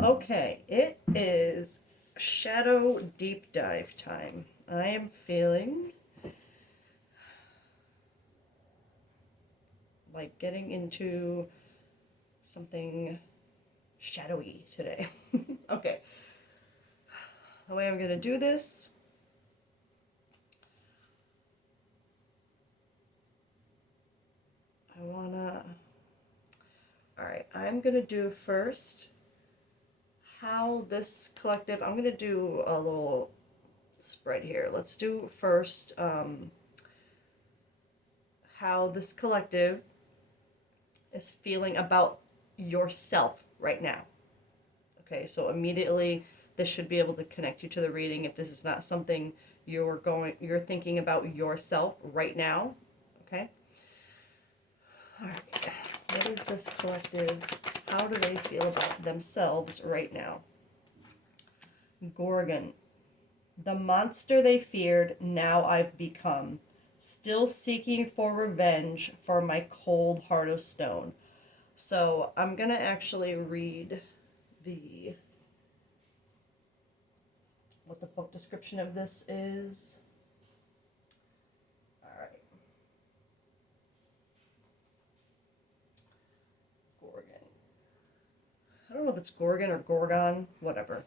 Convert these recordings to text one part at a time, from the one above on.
Okay, it is shadow deep dive time. I am feeling like getting into something shadowy today. Okay, the way I'm going to do this, I want to. All right, I'm going to do first how this collective, I'm going to do a little spread here. Let's do first how this collective is feeling about yourself right now. Okay, so immediately this should be able to connect you to the reading if this is not something you're thinking about yourself right now. Okay? All right. What is this collective? How do they feel about themselves right now? Gorgon. The monster they feared, now I've become, still seeking for revenge for my cold heart of stone. So I'm gonna actually read the what the book description of this is. All right, Gorgon. I don't know if it's Gorgon or Gorgon, whatever.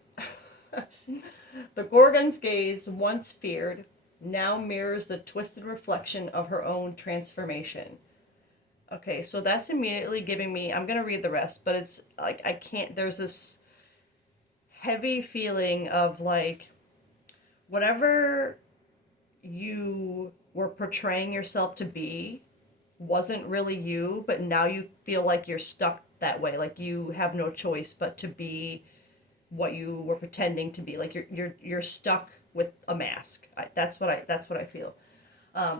The Gorgon's gaze, once feared, now mirrors the twisted reflection of her own transformation. Okay, so that's immediately giving me. I'm gonna read the rest, but it's like I can't. There's this heavy feeling of like whatever you were portraying yourself to be wasn't really you, but now you feel like you're stuck that way. Like you have no choice but to be what you were pretending to be. Like you're stuck with a mask. That's what I feel.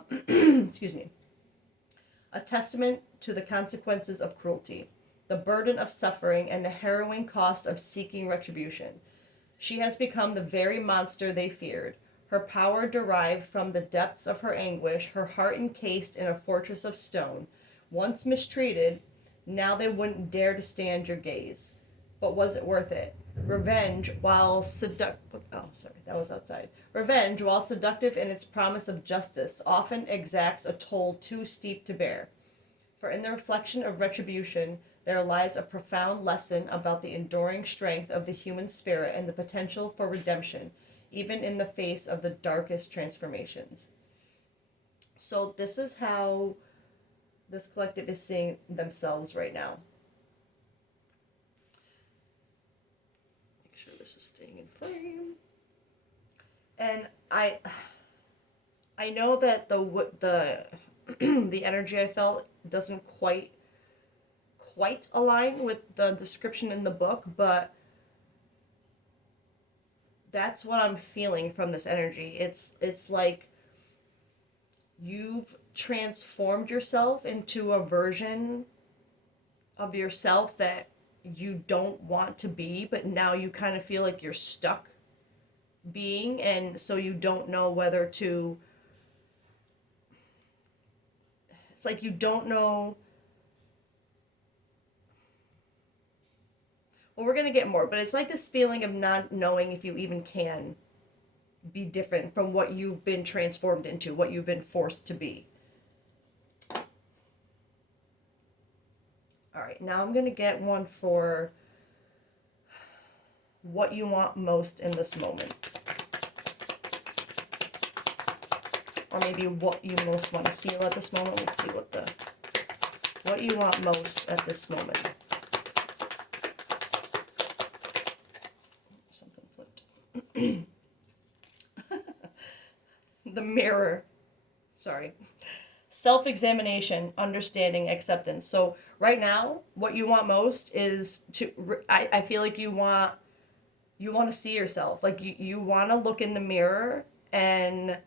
Excuse me. A testament to the consequences of cruelty, the burden of suffering, and the harrowing cost of seeking retribution. She has become the very monster they feared. Her power derived from the depths of her anguish, her heart encased in a fortress of stone. Once mistreated, now they wouldn't dare to stand your gaze. But was it worth it? Revenge, while that was outside. Revenge, while seductive in its promise of justice, often exacts a toll too steep to bear. For in the reflection of retribution, there lies a profound lesson about the enduring strength of the human spirit and the potential for redemption, even in the face of the darkest transformations. So, this is how this collective is seeing themselves right now. Make sure this is staying in frame. And I know that the the energy I felt doesn't quite align with the description in the book, but that's what I'm feeling from this energy. It's like you've transformed yourself into a version of yourself that you don't want to be, but now you kind of feel like you're stuck being, and so you don't know whether to. It's like you don't know. Well, we're gonna get more, but it's like this feeling of not knowing if you even can be different from what you've been transformed into, what you've been forced to be. All right, now I'm going to get one for what you want most in this moment. Or maybe what you most want to feel at this moment. Let's see what you want most at this moment. Something flipped. The mirror. Sorry. Self-examination, understanding, acceptance. So right now, what you want most is I feel like you want to see yourself. Like you want to look in the mirror and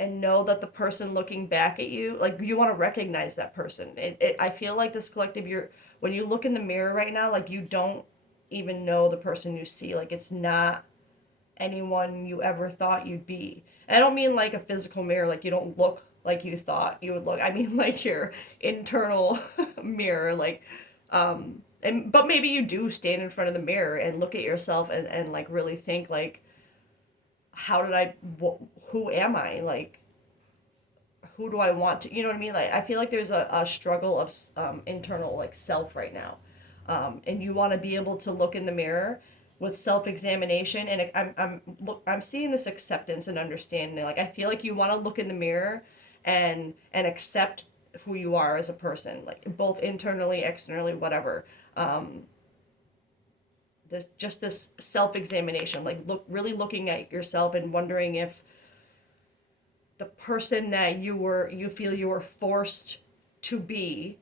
know that the person looking back at you, like you want to recognize that person. I feel like this collective, when you look in the mirror right now, like you don't even know the person you see. Like it's not anyone you ever thought you'd be. And I don't mean like a physical mirror, like you don't look like you thought you would look. I mean like your internal mirror, like but maybe you do stand in front of the mirror and look at yourself and like really think like, how did who am I? Like, who do I want to, you know what I mean? Like, I feel like there's a struggle of internal like self right now. And you want to be able to look in the mirror with self-examination, and I'm seeing this acceptance and understanding. Like, I feel like you want to look in the mirror and accept who you are as a person, like both internally, externally, whatever. This self-examination, like really looking at yourself and wondering if the person that you feel you were forced to be,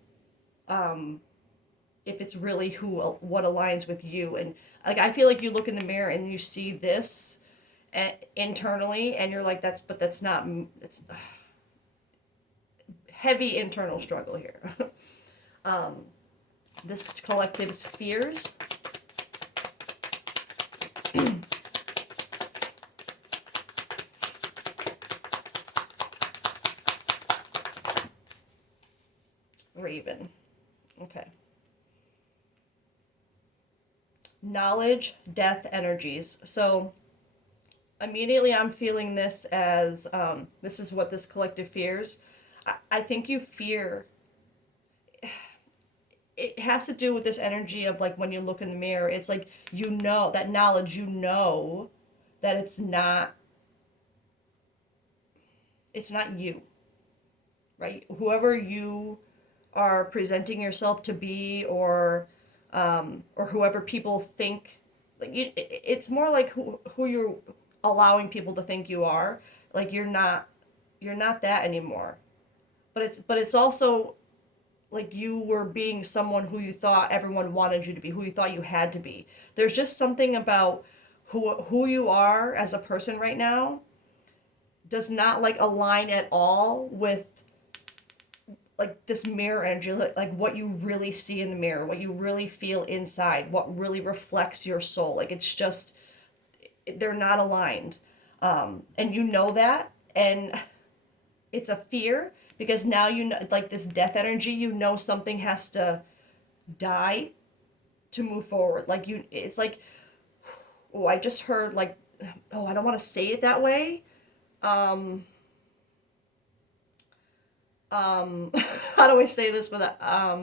if it's really what aligns with you. And like, I feel like you look in the mirror and you see this internally, and you're like, that's not, it's heavy internal struggle here. This collective's fears. Raven. Okay. Knowledge, death, energies. So immediately I'm feeling this as this is what this collective fears. I think you fear, it has to do with this energy of like when you look in the mirror, it's like, you know, that knowledge, you know, that it's not you, right? Whoever you are presenting yourself to be, or whoever people think, like it's more like who you're allowing people to think you are. Like, you're not that anymore. But it's also like you were being someone who you thought everyone wanted you to be, who you thought you had to be. There's just something about who you are as a person right now does not like align at all with like this mirror energy, like what you really see in the mirror, what you really feel inside, what really reflects your soul. Like, it's just, they're not aligned. And you know that, and it's a fear because now you know, like this death energy, you know something has to die to move forward. Like, it's like, oh, I just heard like, oh, I don't want to say it that way. How do I say this without, I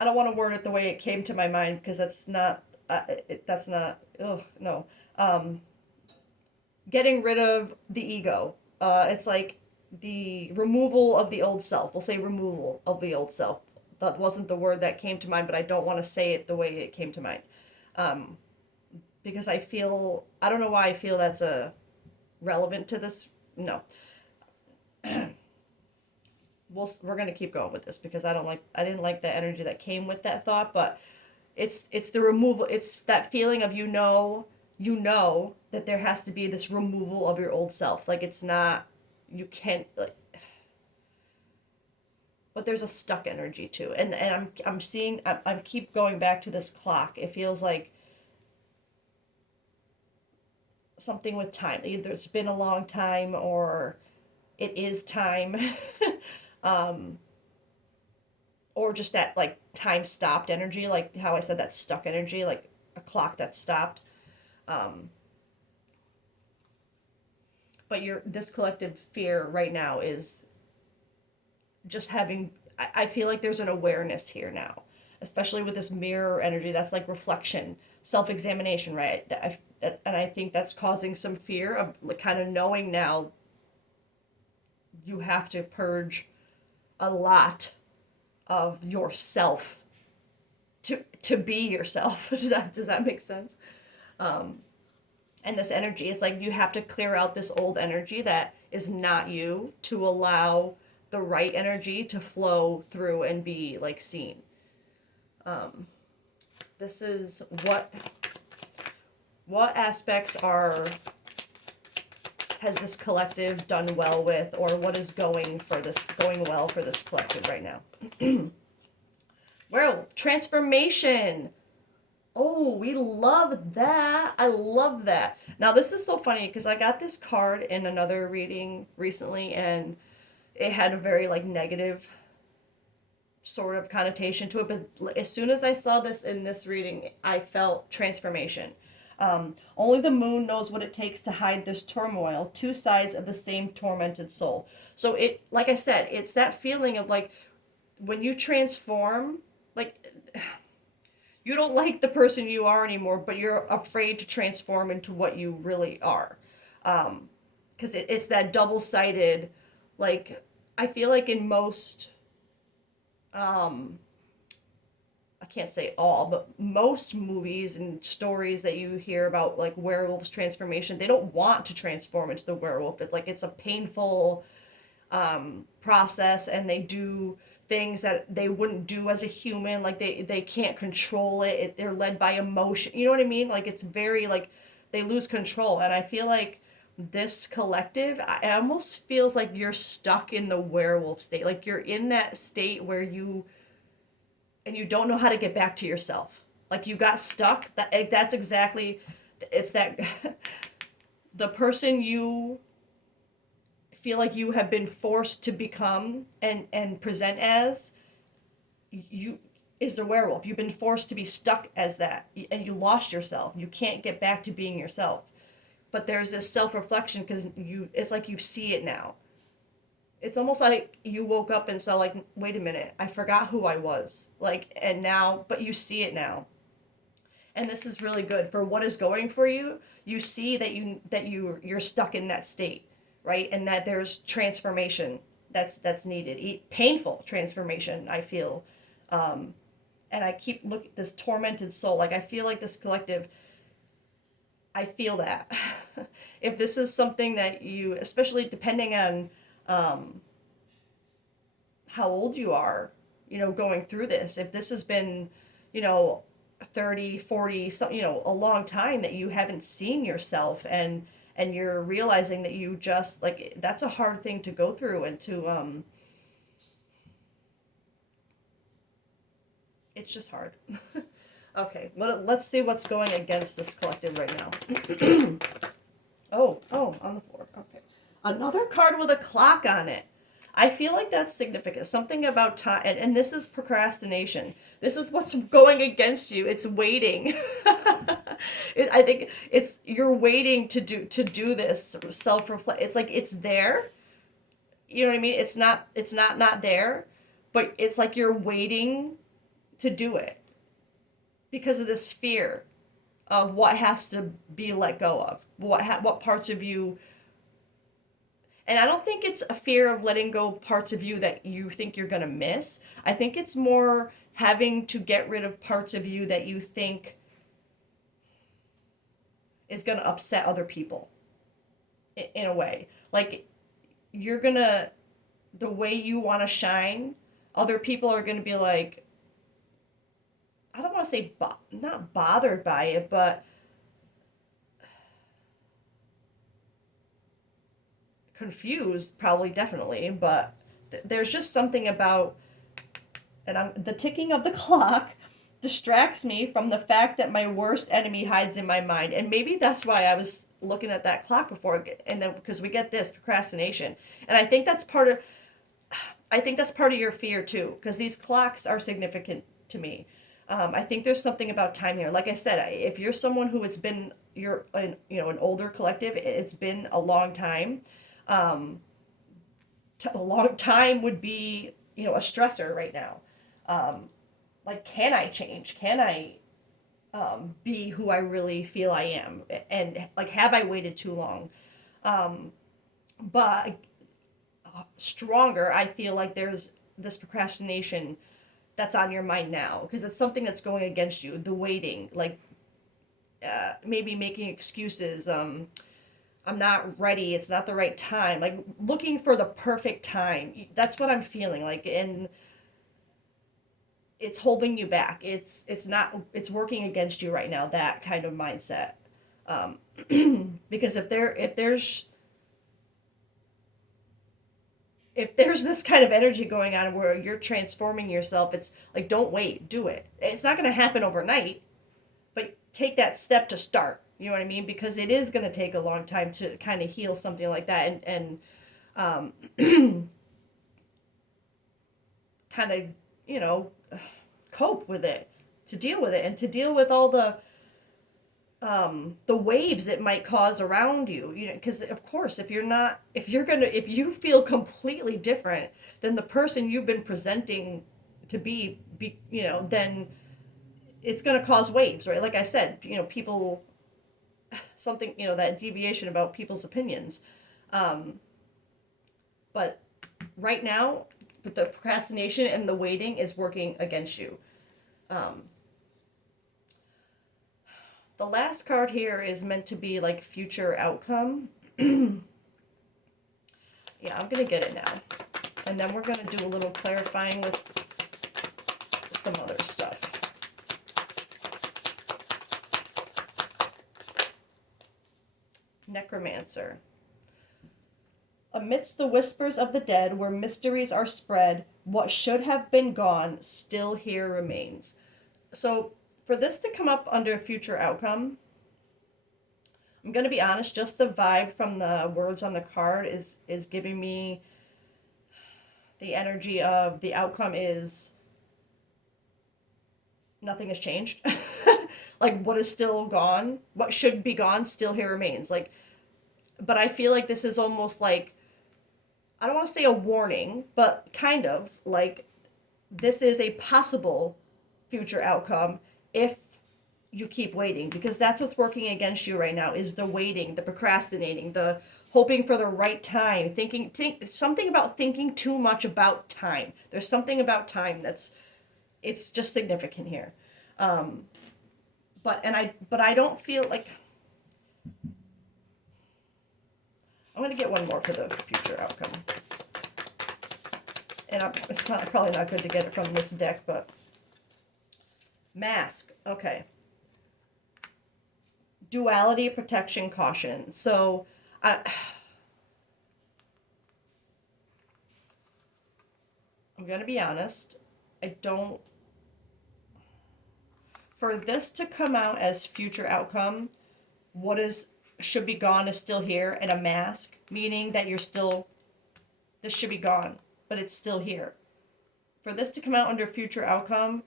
don't want to word it the way it came to my mind because that's not, ugh, no. Getting rid of the ego. It's like the removal of the old self. We'll say removal of the old self. That wasn't the word that came to mind, but I don't want to say it the way it came to mind. Because I don't know why I feel that's relevant to this. No. We're gonna keep going with this because I didn't like the energy that came with that thought, but it's the removal, it's that feeling of, you know that there has to be this removal of your old self. Like, it's not, you can't, like, but there's a stuck energy too. And I'm seeing, I keep going back to this clock. It feels like something with time. Either it's been a long time or it is time. Or just that like time stopped energy, like how I said that stuck energy, like a clock that stopped. But this collective fear right now is just having, I feel like there's an awareness here now, especially with this mirror energy that's like reflection, self-examination, right? And I think that's causing some fear of like kind of knowing now you have to purge a lot of yourself to be yourself. Does that make sense? And this energy, it's like you have to clear out this old energy that is not you to allow the right energy to flow through and be like seen. This is what aspects has this collective done well with, or what is going well for this collective right now. Well, transformation. Oh, we love that. I love that. Now, this is so funny because I got this card in another reading recently, and it had a very like negative sort of connotation to it, but as soon as I saw this in this reading, I felt transformation. Only the moon knows what it takes to hide this turmoil, two sides of the same tormented soul. So it, like I said, it's that feeling of like when you transform, like you don't like the person you are anymore, but you're afraid to transform into what you really are. Because it's that double sided, like, I feel like in most, I can't say all, but most movies and stories that you hear about like werewolves transformation, they don't want to transform into the werewolf. It's like it's a painful process, and they do things that they wouldn't do as a human. Like they can't control they're led by emotion, you know what I mean? Like it's very like they lose control. And I feel like this collective, it almost feels like you're stuck in the werewolf state, like you're in that state where you don't know how to get back to yourself, like you got stuck. That's exactly, it's that the person you feel like you have been forced to become and present as you is the werewolf. You've been forced to be stuck as that, and you lost yourself. You can't get back to being yourself. But there's this self-reflection because it's like you see it now. It's almost like you woke up and saw like, wait a minute, I forgot who I was. Like, and now, but you see it now. And this is really good for what is going for you. You see that you're stuck in that state, right? And that there's transformation that's needed. Painful transformation, I feel. And I keep looking this tormented soul. Like I feel like this collective, I feel that. If this is something that you, especially depending on how old you are, going through this, if this has been, you know, 30, 40, some, a long time that you haven't seen yourself, and you're realizing that you just like, that's a hard thing to go through, and to it's just hard. Okay, let's see what's going against this collective right now. Oh, on the floor. Okay. Another card with a clock on it. I feel like that's significant. Something about time, and this is procrastination. This is what's going against you. It's waiting. I think it's you're waiting to do this self reflect. It's like it's there. You know what I mean? It's not there, but it's like you're waiting to do it because of this fear of what has to be let go of. What parts of you, and I don't think it's a fear of letting go parts of you that you think you're going to miss. I think it's more having to get rid of parts of you that you think is going to upset other people in a way. Like you're going to, the way you want to shine, other people are going to be like, I don't want to say not bothered by it, but confused, probably, definitely. But there's just something about, and the ticking of the clock distracts me from the fact that my worst enemy hides in my mind. And maybe that's why I was looking at that clock before, and then because we get this procrastination, and I think that's part of your fear too, because these clocks are significant to me. I think there's something about time here. Like I said, if you're someone who it's been, an older collective, it's been a long time. A long time would be, a stressor right now. Like, can I change? Can I be who I really feel I am? And like, have I waited too long? But stronger, I feel like there's this procrastination that's on your mind now because it's something that's going against you. The waiting, like maybe making excuses. I'm not ready. It's not the right time. Like looking for the perfect time. That's what I'm feeling like, and it's holding you back. It's not. It's working against you right now. That kind of mindset. Because if there's this kind of energy going on where you're transforming yourself, it's like, don't wait, do it. It's not going to happen overnight, but take that step to start. You know what I mean? Because it is going to take a long time to kind of heal something like that, and kind of you know, cope with it, to deal with it, and to deal with all the waves it might cause around you. You know, because of course, if you feel completely different than the person you've been presenting to be, then it's going to cause waves, right? Like I said, people, something, that deviation about people's opinions. But right now, the procrastination and the waiting is working against you. The last card here is meant to be like future outcome. Yeah, I'm gonna get it now. And then we're gonna do a little clarifying with some other stuff. Necromancer. Amidst the whispers of the dead, where mysteries are spread, what should have been gone still here remains. So, for this to come up under future outcome, I'm going to be honest, just the vibe from the words on the card is giving me the energy of the outcome is nothing has changed. Like what is still gone, what should be gone still here remains. Like, but I feel like this is almost like, I don't want to say a warning, but kind of like this is a possible future outcome if you keep waiting, because that's what's working against you right now is the waiting, the procrastinating, the hoping for the right time, something about thinking too much about time. There's something about time it's just significant here. But I don't feel like, I'm going to get one more for the future outcome. And it's probably not good to get it from this deck, but Mask. Okay. Duality, protection, caution. So, I'm going to be honest. For this to come out as future outcome, what is should be gone is still here, and a mask, meaning that this should be gone, but it's still here. For this to come out under future outcome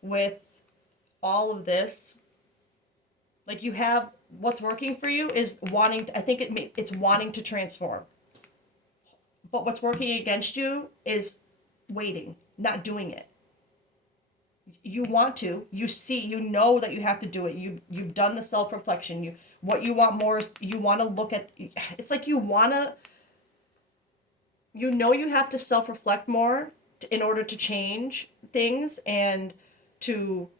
with all of this, like you have what's working for you is wanting to, I think it's wanting to transform. But what's working against you is waiting, not doing it. You want to, you know that you have to do it. You've done the self-reflection. What you want more is you want to look at, it's like you have to self-reflect more in order to change things and to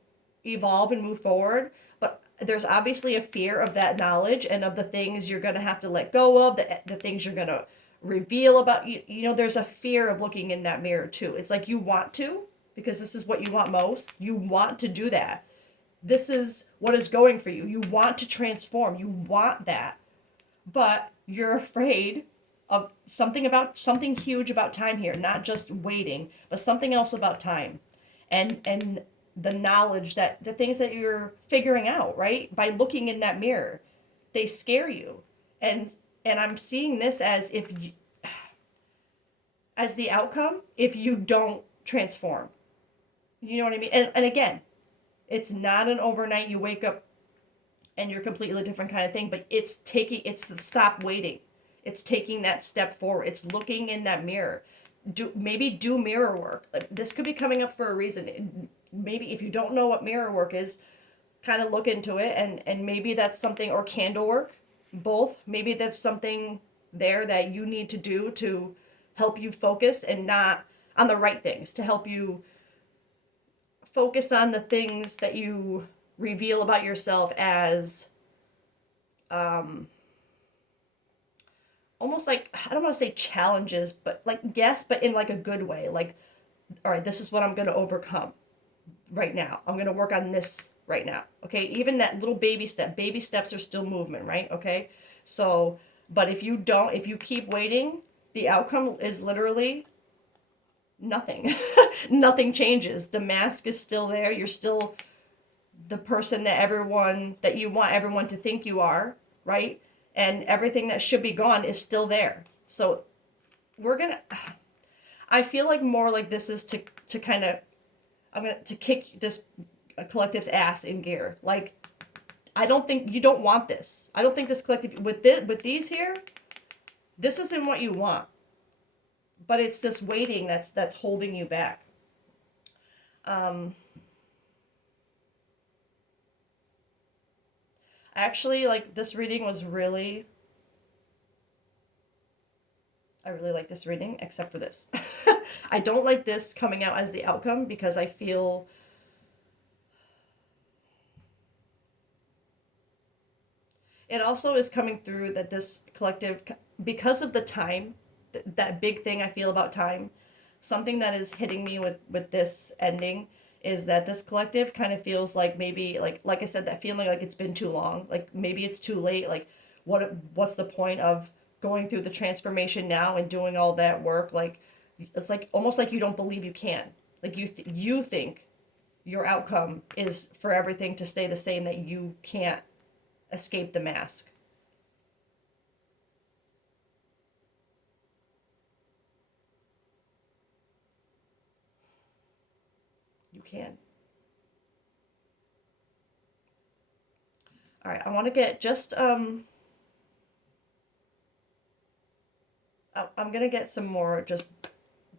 evolve and move forward. But there's obviously a fear of that knowledge and of the things you're going to have to let go of, the things you're going to reveal about you. There's a fear of looking in that mirror too. It's like you want to, because this is what you want most. You want to do that. This is what is going for you. You want to transform. You want that. But you're afraid of something huge about time here, not just waiting, but something else about time. And the knowledge that the things that you're figuring out, right? By looking in that mirror, they scare you. And I'm seeing this as as the outcome if you don't transform. You know what I mean? And again, it's not an overnight you wake up and you're completely different kind of thing, but it's the stop waiting. It's taking that step forward. It's looking in that mirror. Do mirror work. Like, this could be coming up for a reason. Maybe if you don't know what mirror work is, kind of look into it, and maybe that's something, or candle work, both. Maybe that's something there that you need to do to help you focus and not on the right things, to help you focus on the things that you reveal about yourself as almost like, I don't want to say challenges, but like, yes, but in like a good way. Like, all right, this is what I'm going to overcome right now. I'm going to work on this right now. Okay. Even that little baby steps are still movement, right? Okay. So, but if you keep waiting, the outcome is literally nothing. Nothing changes. The mask is still there. You're still the person that you want everyone to think you are, right? And everything that should be gone is still there. So I feel like more like this is to kind of I'm gonna to kick this collective's ass in gear. Like, I don't think you don't want this. I don't think this collective with these here, this isn't what you want. But it's this waiting that's holding you back. Actually, like, this reading was really, I really like this reading, except for this. I don't like this coming out as the outcome because I feel it also is coming through that this collective, because of the time, that big thing I feel about time, something that is hitting me with this ending is that this collective kind of feels like maybe like I said, that feeling like it's been too long, like maybe it's too late, like what's the point of going through the transformation now and doing all that work, like it's like almost like you don't believe you can, like you think your outcome is for everything to stay the same, that you can't escape the mask. You can. All right, I want to get just I'm gonna get some more just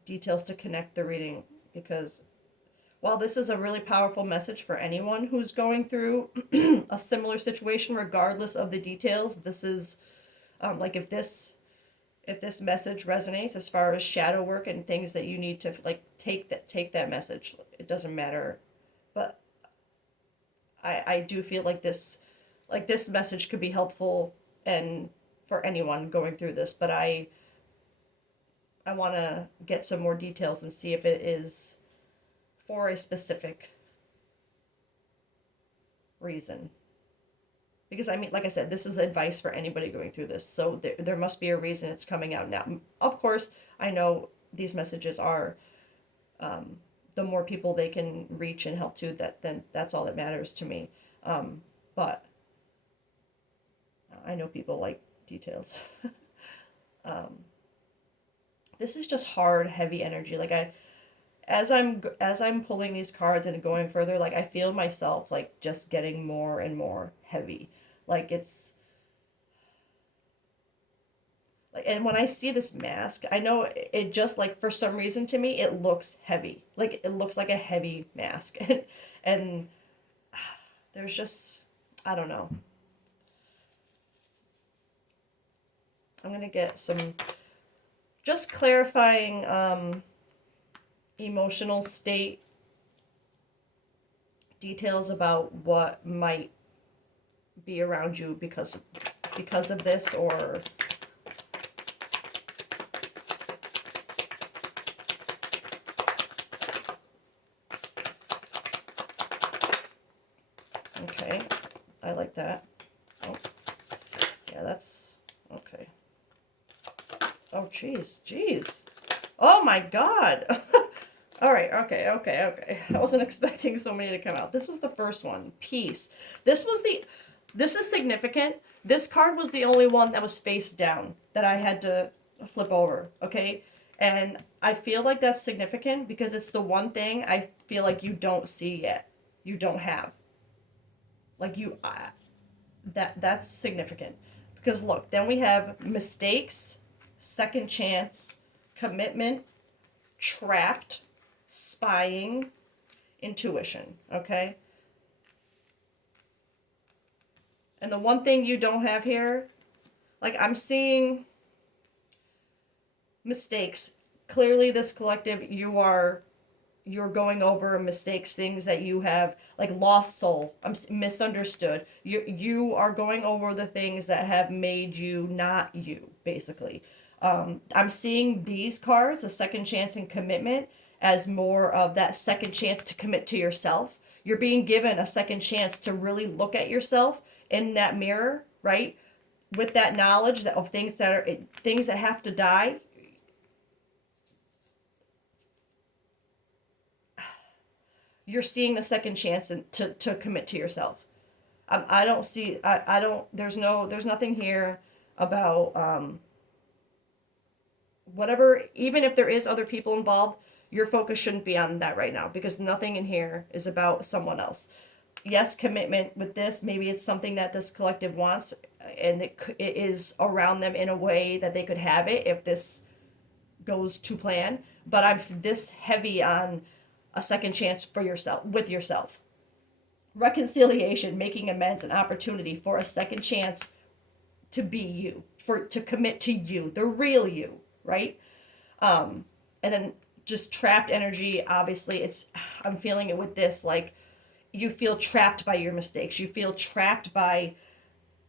details to connect the reading, because while this is a really powerful message for anyone who's going through a similar situation, regardless of the details, this is like if this message resonates as far as shadow work and things that you need to like take that message. It doesn't matter, but I do feel like this message could be helpful and for anyone going through this. But I want to get some more details and see if it is for a specific reason. Because I mean, like I said, this is advice for anybody going through this. So there must be a reason it's coming out now. Of course, I know these messages are, the more people they can reach and help to, then that's all that matters to me. But I know people like details. This is just hard, heavy energy. Like as I'm pulling these cards and going further, like I feel myself like just getting more and more heavy. Like it's like, and when I see this mask, I know it just like for some reason to me it looks heavy. Like it looks like a heavy mask. And there's just, I don't know. I'm going to get some just clarifying emotional state details about what might be around you because of this, or okay, I like that. Oh, yeah, that's okay. Oh, jeez. Oh my God. All right, okay. I wasn't expecting so many to come out. This was the first one, peace. This is significant. This card was the only one that was face down that I had to flip over, okay? And I feel like that's significant because it's the one thing I feel like you don't see yet. You don't have. Like that's significant. Because look, then we have mistakes, second chance, commitment, trapped, spying, intuition, okay? And the one thing you don't have here, like I'm seeing mistakes. Clearly this collective, you're going over mistakes, things that you have, like lost soul, misunderstood. You are going over the things that have made you not you, basically. I'm seeing these cards, a second chance and commitment, as more of that second chance to commit to yourself. You're being given a second chance to really look at yourself in that mirror, right? With that knowledge that of things that have to die. You're seeing the second chance and to commit to yourself. I don't see, I don't, there's nothing here about whatever, even if there is other people involved, Your focus shouldn't be on that right now because nothing in here is about someone else. Yes, commitment with this, maybe it's something that this collective wants, and it is around them in a way that they could have it if this goes to plan. But I'm this heavy on a second chance for yourself, with yourself. Reconciliation, making amends, an opportunity for a second chance to be you, for to commit to you, the real you, right? And then just trapped energy, obviously it's, I'm feeling it with this, like you feel trapped by your mistakes, you feel trapped by,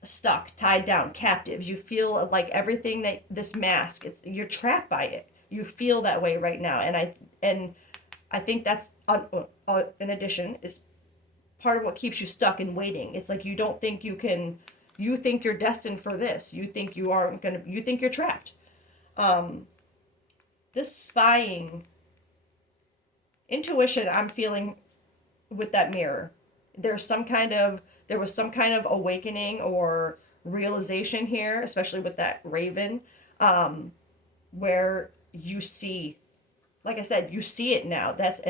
stuck, tied down, captive, you feel like everything that this mask, it's, you're trapped by it, you feel that way right now. And I think that's in addition is part of what keeps you stuck and waiting. It's like you don't think you can, you think you're destined for this, you think you aren't gonna, you think you're trapped. This spying intuition I'm feeling with that mirror, there's some kind of, there was some kind of awakening or realization here, especially with that raven, where you see, like I said, you see it now. That's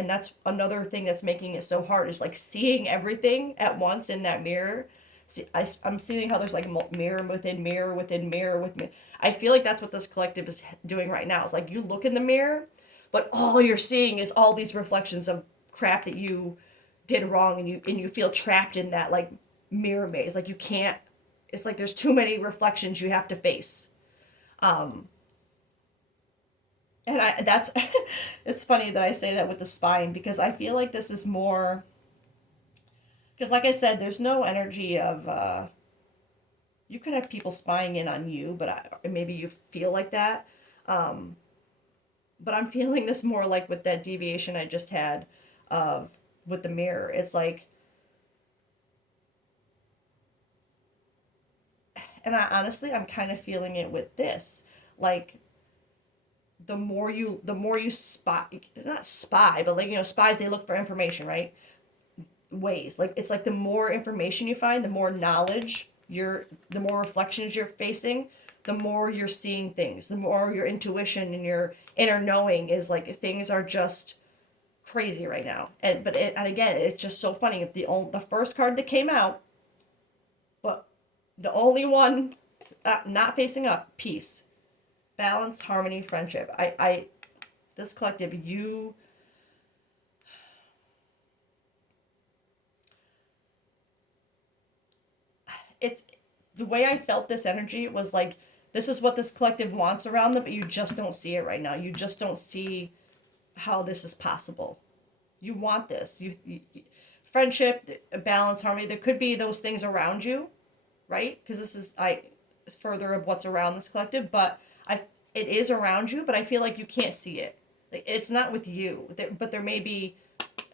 another thing that's making it so hard, is like seeing everything at once in that mirror. See, I'm seeing how there's like mirror within mirror within mirror with me. I feel like that's what this collective is doing right now. It's like you look in the mirror, but all you're seeing is all these reflections of crap that you did wrong, and you feel trapped in that like mirror maze. Like you can't. It's like there's too many reflections you have to face. And I that's it's funny that I say that with the spine, because I feel like this is more, because like I said, there's no energy of you could have people spying in on you, but maybe you feel like that. But I'm feeling this more like with that deviation I just had of with the mirror. It's like, and I honestly I'm kind of feeling it with this, like the more you spy, not spy, but like, spies, they look for information, right? Ways, like it's like the more information you find, the more knowledge you're, the more reflections you're facing, the more you're seeing things, the more your intuition and your inner knowing is like things are just crazy right now. And again, it's just so funny. If the first card that came out, but the only one not facing up, peace, balance, harmony, friendship. I this collective, you, it's the way I felt this energy was like this is what this collective wants around them, but you just don't see it right now. You just don't see how this is possible. You want this. Friendship, balance, harmony. There could be those things around you, right? Because this is further of what's around this collective, but it is around you, but I feel like you can't see it. Like it's not with you, but there may be,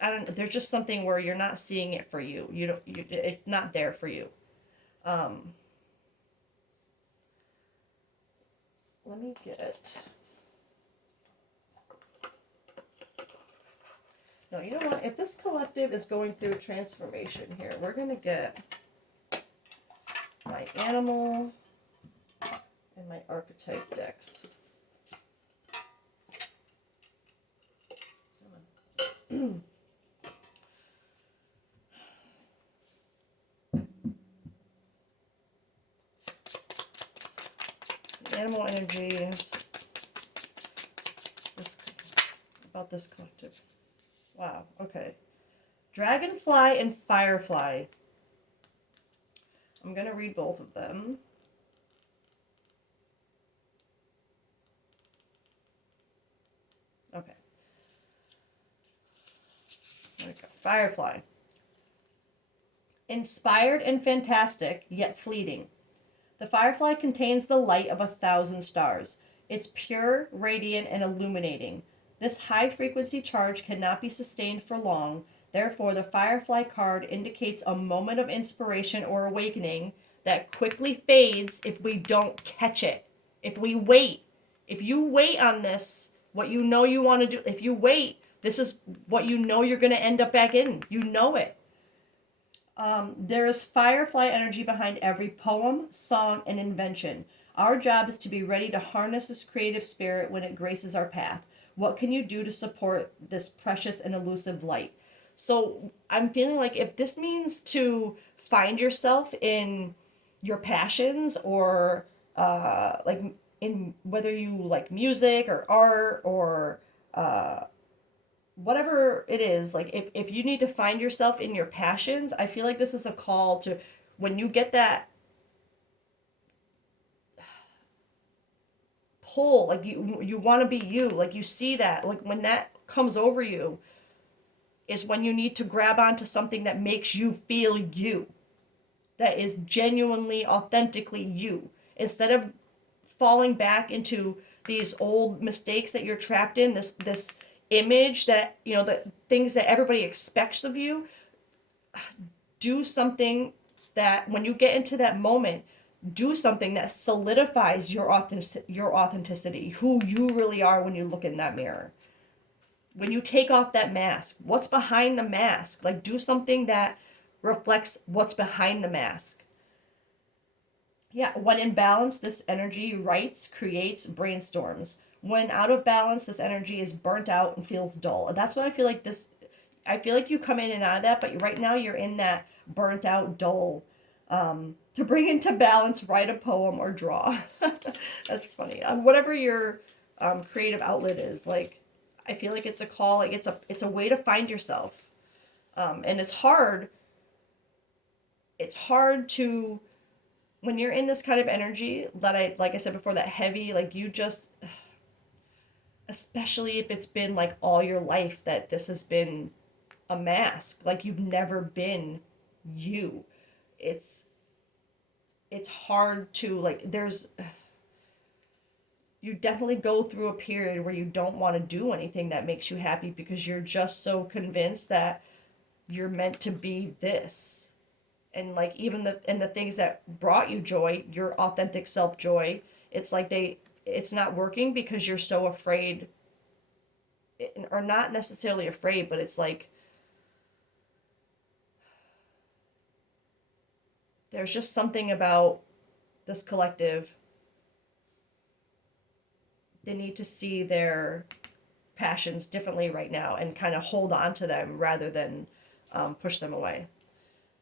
I don't know. There's just something where you're not seeing it for you. You don't. It's not there for you. Let me get. No, you know what? If this collective is going through a transformation here, we're gonna get my animal and my archetype decks. Animal energy is about this collective. Wow, okay. Dragonfly and Firefly. I'm going to read both of them. Okay. There we go. Firefly. Inspired and fantastic, yet fleeting. The firefly contains the light of 1,000 stars. It's pure, radiant, and illuminating. This high-frequency charge cannot be sustained for long. Therefore, the firefly card indicates a moment of inspiration or awakening that quickly fades if we don't catch it. If we wait. If you wait on this, what you know you want to do, if you wait, this is what you know you're going to end up back in. You know it. There is firefly energy behind every poem, song, and invention. Our job is to be ready to harness this creative spirit when it graces our path. What can you do to support this precious and elusive light? So I'm feeling like if this means to find yourself in your passions, or like in whether you like music or art or whatever it is, like if you need to find yourself in your passions, I feel like this is a call to, when you get that pull, like you want to be you, like you see that, like when that comes over you is when you need to grab onto something that makes you feel you, that is genuinely authentically you, instead of falling back into these old mistakes that you're trapped in, this image that, you know, the things that everybody expects of you. Do something that when you get into that moment, do something that solidifies your authenticity, who you really are when you look in that mirror. When you take off that mask, what's behind the mask? Like, do something that reflects what's behind the mask. Yeah, when in balance, this energy writes, creates, brainstorms. When out of balance, this energy is burnt out and feels dull. And that's what I feel like this. I feel like you come in and out of that, but right now you're in that burnt out, dull. To bring into balance, write a poem or draw. That's funny. Whatever your creative outlet is, like, I feel like it's a call. Like it's a way to find yourself, and it's hard. It's hard to, when you're in this kind of energy that I, like I said before, that heavy, like you just, especially if it's been like all your life that this has been a mask, like you've never been you. It's it's hard to, like, there's, you definitely go through a period where you don't want to do anything that makes you happy because you're just so convinced that you're meant to be this. And like even the things that brought you joy, your authentic self joy, it's like it's not working because you're so afraid, or not necessarily afraid, but it's like there's just something about this collective. They need to see their passions differently right now and kind of hold on to them rather than push them away.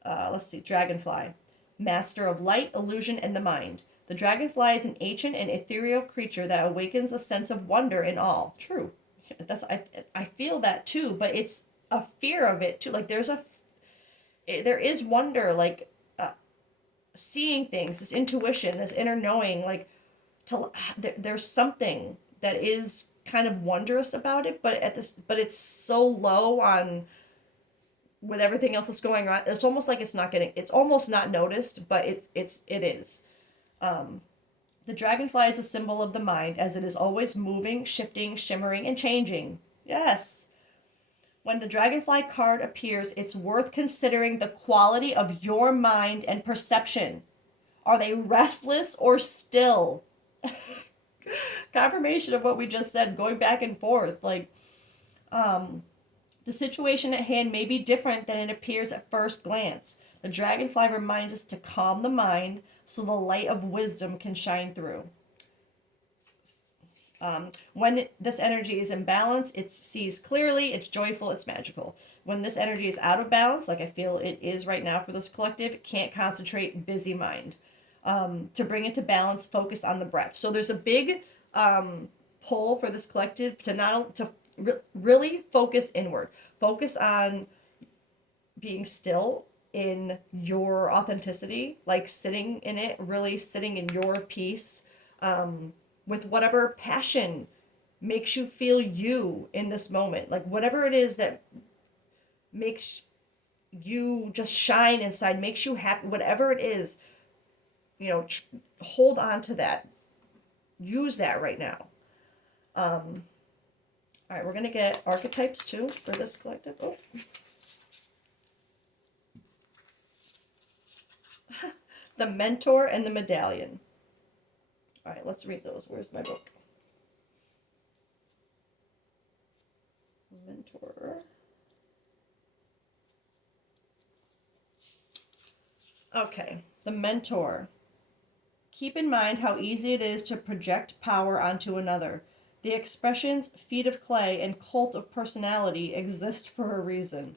Let's see, dragonfly. Master of light, illusion, and the mind. The dragonfly is an ancient and ethereal creature that awakens a sense of wonder in all. True. I feel that too, but it's a fear of it too. Like there is wonder, like seeing things, this intuition, this inner knowing, like there's something that is kind of wondrous about it, but it's so low on with everything else that's going on. It's almost like it's almost not noticed, but it is. The dragonfly is a symbol of the mind, as it is always moving, shifting, shimmering, and changing. Yes. When the dragonfly card appears, it's worth considering the quality of your mind and perception. Are they restless or still? Confirmation of what we just said, going back and forth. Like, the situation at hand may be different than it appears at first glance. The dragonfly reminds us to calm the mind so the light of wisdom can shine through. When this energy is in balance, it sees clearly, it's joyful, it's magical. When this energy is out of balance, like I feel it is right now for this collective, it can't concentrate, busy mind. To bring it to balance, focus on the breath. So there's a big pull for this collective to really focus inward. Focus on being still in your authenticity, like sitting in it, really sitting in your peace, with whatever passion makes you feel you in this moment. Like whatever it is that makes you just shine inside, makes you happy, whatever it is, hold on to that. Use that right now. All right, we're going to get archetypes too for this collective. Oh. The mentor and the medallion. All right, let's read those. Where's my book? Mentor. Okay, the mentor. Keep in mind how easy it is to project power onto another. The expressions feet of clay and cult of personality exist for a reason.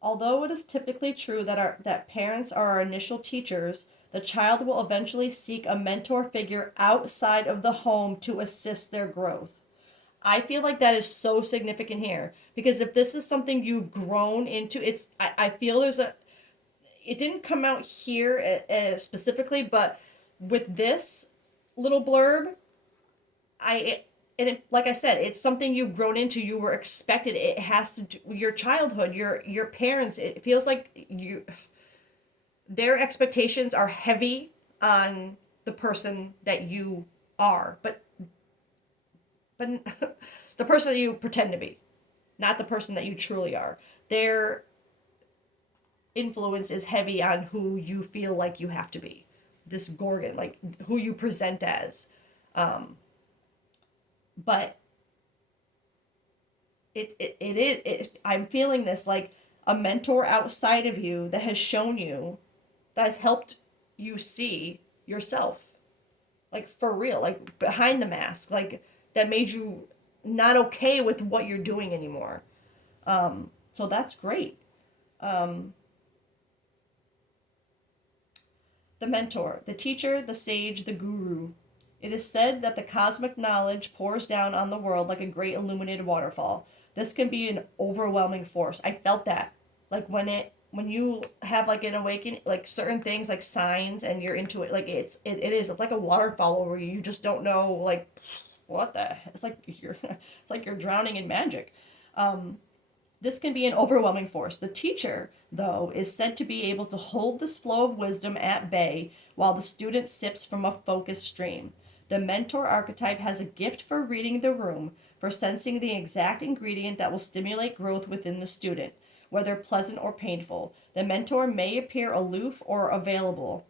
Although it is typically true that parents are our initial teachers, the child will eventually seek a mentor figure outside of the home to assist their growth. I feel like that is so significant here because if this is something you've grown into, I feel there's a it didn't come out here specifically, but with this little blurb, I and it, like I said, it's something you've grown into. You were expected. It has to do your childhood, your parents. It feels like their expectations are heavy on the person that you are, but the person that you pretend to be, not the person that you truly are. Their influence is heavy on who you feel like you have to be. This Gorgon, like who you present as. But I'm feeling this like a mentor outside of you that has shown you, that has helped you see yourself. Like for real, like behind the mask, like that made you not okay with what you're doing anymore. So that's great. The mentor, the teacher, the sage, the guru. It is said that the cosmic knowledge pours down on the world like a great illuminated waterfall. This can be an overwhelming force. I felt that. Like when you have like an awakening, like certain things like signs and you're into it, like it's like a waterfall over you. You just don't know like what the it's like you're it's like you're drowning in magic. This can be an overwhelming force. The teacher, though, is said to be able to hold this flow of wisdom at bay while the student sips from a focused stream. The mentor archetype has a gift for reading the room, for sensing the exact ingredient that will stimulate growth within the student, whether pleasant or painful. The mentor may appear aloof or available,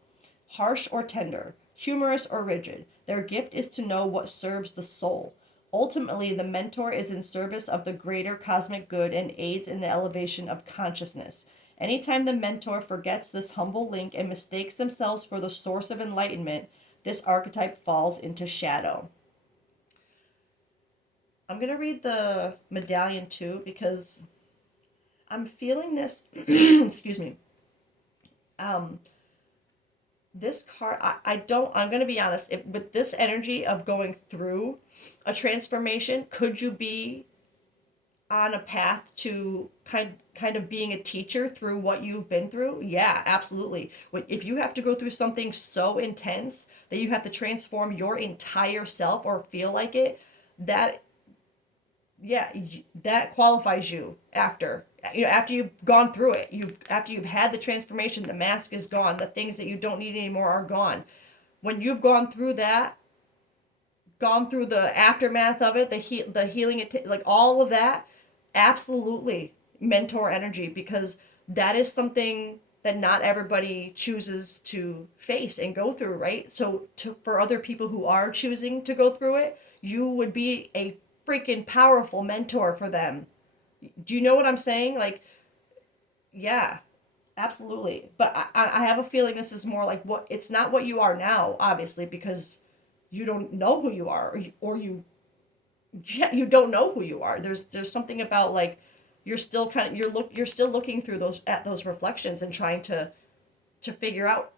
harsh or tender, humorous or rigid. Their gift is to know what serves the soul. Ultimately, the mentor is in service of the greater cosmic good and aids in the elevation of consciousness. Anytime the mentor forgets this humble link and mistakes themselves for the source of enlightenment, this archetype falls into shadow. I'm going to read the medallion too because I'm feeling this. Excuse me. This card, I'm going to be honest, with this energy of going through a transformation, could you be on a path to kind of being a teacher through what you've been through? Yeah, absolutely. If you have to go through something so intense that you have to transform your entire self or feel like it, that yeah, that qualifies you after after you've gone through it. After you've had the transformation, the mask is gone, the things that you don't need anymore are gone. When you've gone through that, gone through the aftermath of it, the healing, like all of that, absolutely mentor energy, because that is something that not everybody chooses to face and go through, right? So for other people who are choosing to go through it, you would be a freaking powerful mentor for them. Do you know what I'm saying? Like, yeah, absolutely. But I have a feeling this is more like what it's not what you are now, obviously, because you don't know who you are, yeah, you don't know who you are. There's something about like you're still kind of you're still looking through those reflections and trying to figure out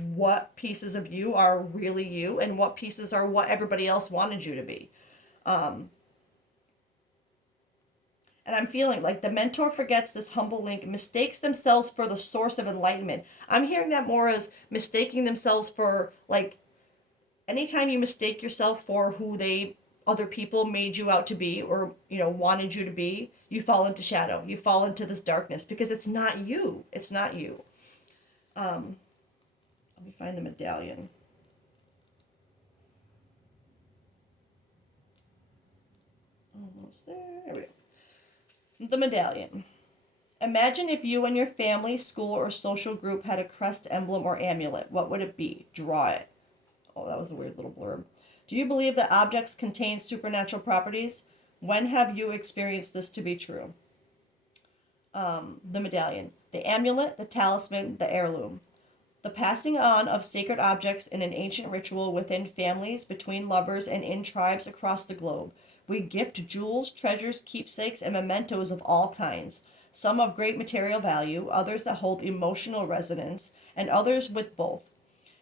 what pieces of you are really you and what pieces are what everybody else wanted you to be. And I'm feeling like the mentor forgets this humble link, mistakes themselves for the source of enlightenment. I'm hearing that more as mistaking themselves for like anytime you mistake yourself for who other people made you out to be or wanted you to be, you fall into shadow. You fall into this darkness because it's not you. It's not you. Let me find the medallion. Almost there. There we go. The medallion. Imagine if you and your family, school, or social group had a crest, emblem, or amulet. What would it be? Draw it. Oh, that was a weird little blurb. Do you believe that objects contain supernatural properties? When have you experienced this to be true? The medallion, the amulet, the talisman, the heirloom. The passing on of sacred objects in an ancient ritual within families, between lovers, and in tribes across the globe. We gift jewels, treasures, keepsakes, and mementos of all kinds, some of great material value, others that hold emotional resonance, and others with both.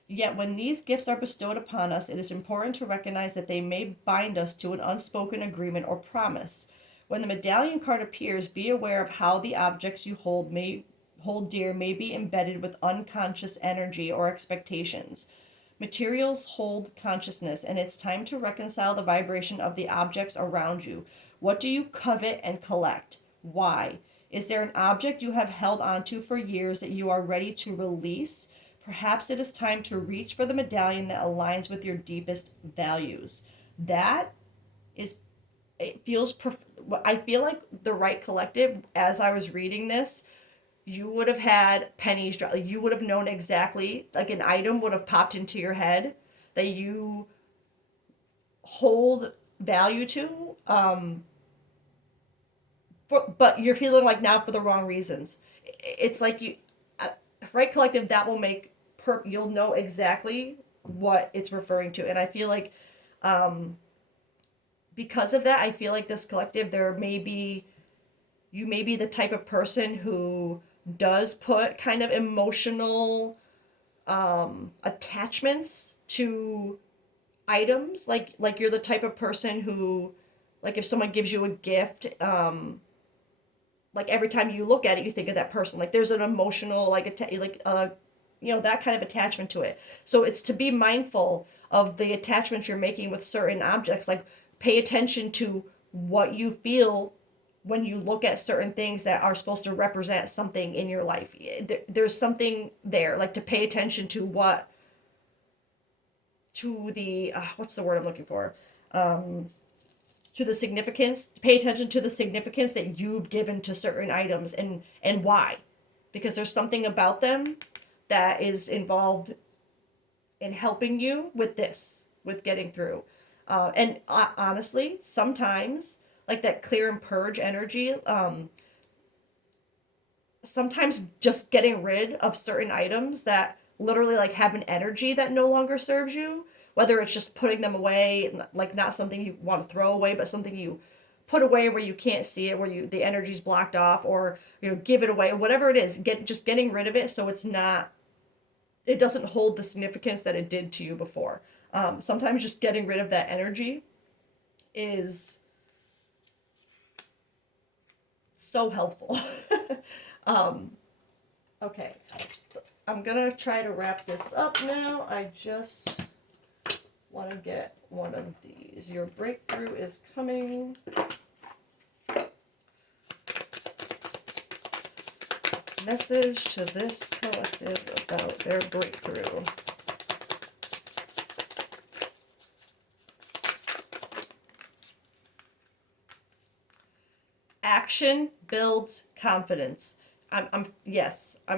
Yet when these gifts are bestowed upon us, it is important to recognize that they may bind us to an unspoken agreement or promise. When the medallion card appears, be aware of how the objects you hold dear may be embedded with unconscious energy or expectations. Materials hold consciousness, and it's time to reconcile the vibration of the objects around you. What do you covet and collect? Why? Is there an object you have held onto for years that you are ready to release? Perhaps it is time to reach for the medallion that aligns with your deepest values. That is, it feels, I feel like the Right Collective, as I was reading this, you would have had pennies drop. You would have known exactly, like an item would have popped into your head that you hold value to, but you're feeling like now for the wrong reasons. It's like you, Right Collective, that will make you'll know exactly what it's referring to, and I feel like because of that, I feel like this collective, there may be, you may be the type of person who does put kind of emotional attachments to items, like you're the type of person who, like if someone gives you a gift, like every time you look at it you think of that person, like there's an emotional that kind of attachment to it. So it's to be mindful of the attachments you're making with certain objects. Like pay attention to what you feel when you look at certain things that are supposed to represent something in your life. There's something there, like to pay attention to the what's the word I'm looking for, to the significance, to pay attention to the significance that you've given to certain items, and why, because there's something about them that is involved in helping you with this, with getting through. And honestly, sometimes, like that clear and purge energy, sometimes just getting rid of certain items that literally like have an energy that no longer serves you, whether it's just putting them away, like not something you want to throw away, but something you put away where you can't see it, where you the energy's blocked off, or give it away, whatever it is, getting rid of it so it's not, it doesn't hold the significance that it did to you before. Sometimes just getting rid of that energy is so helpful. Okay, I'm gonna try to wrap this up now. I just want to get one of these. Your breakthrough is coming. Message to this collective about their breakthrough. Action builds confidence. I'm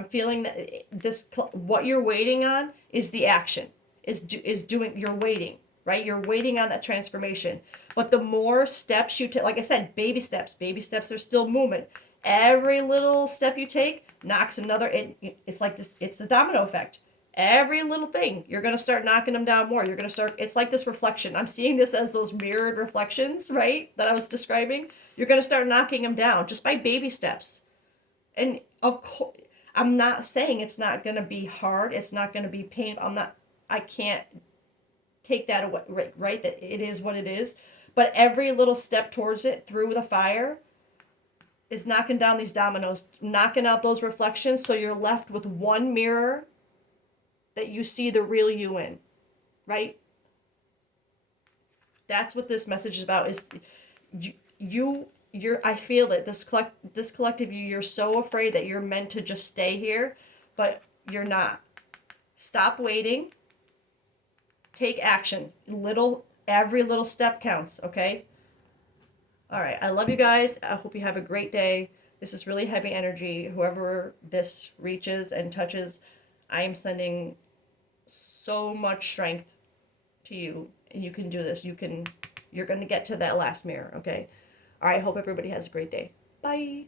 feeling that what you're waiting on is the action, is doing, you're waiting, right? You're waiting on that transformation. But the more steps you take, like I said, baby steps are still movement. Every little step you take knocks another, it's like this, it's the domino effect. Every little thing, you're going to start knocking them down more. You're going to start, it's like this reflection. I'm seeing this as those mirrored reflections, right? That I was describing. You're going to start knocking them down just by baby steps. And of course, I'm not saying it's not going to be hard. It's not going to be painful. I can't take that away, right? That it is what it is. But every little step towards it through the fire is knocking down these dominoes, knocking out those reflections. So you're left with one mirror that you see the real you in, right? That's what this message is about. Is you're I feel that this collective you're so afraid that you're meant to just stay here, but you're not. Stop waiting. Take action. Every little step counts, okay? All right. I love you guys. I hope you have a great day. This is really heavy energy. Whoever this reaches and touches, I am sending so much strength to you, and you can do this. You're going to get to that last mirror, okay? All right. Hope everybody has a great day. Bye.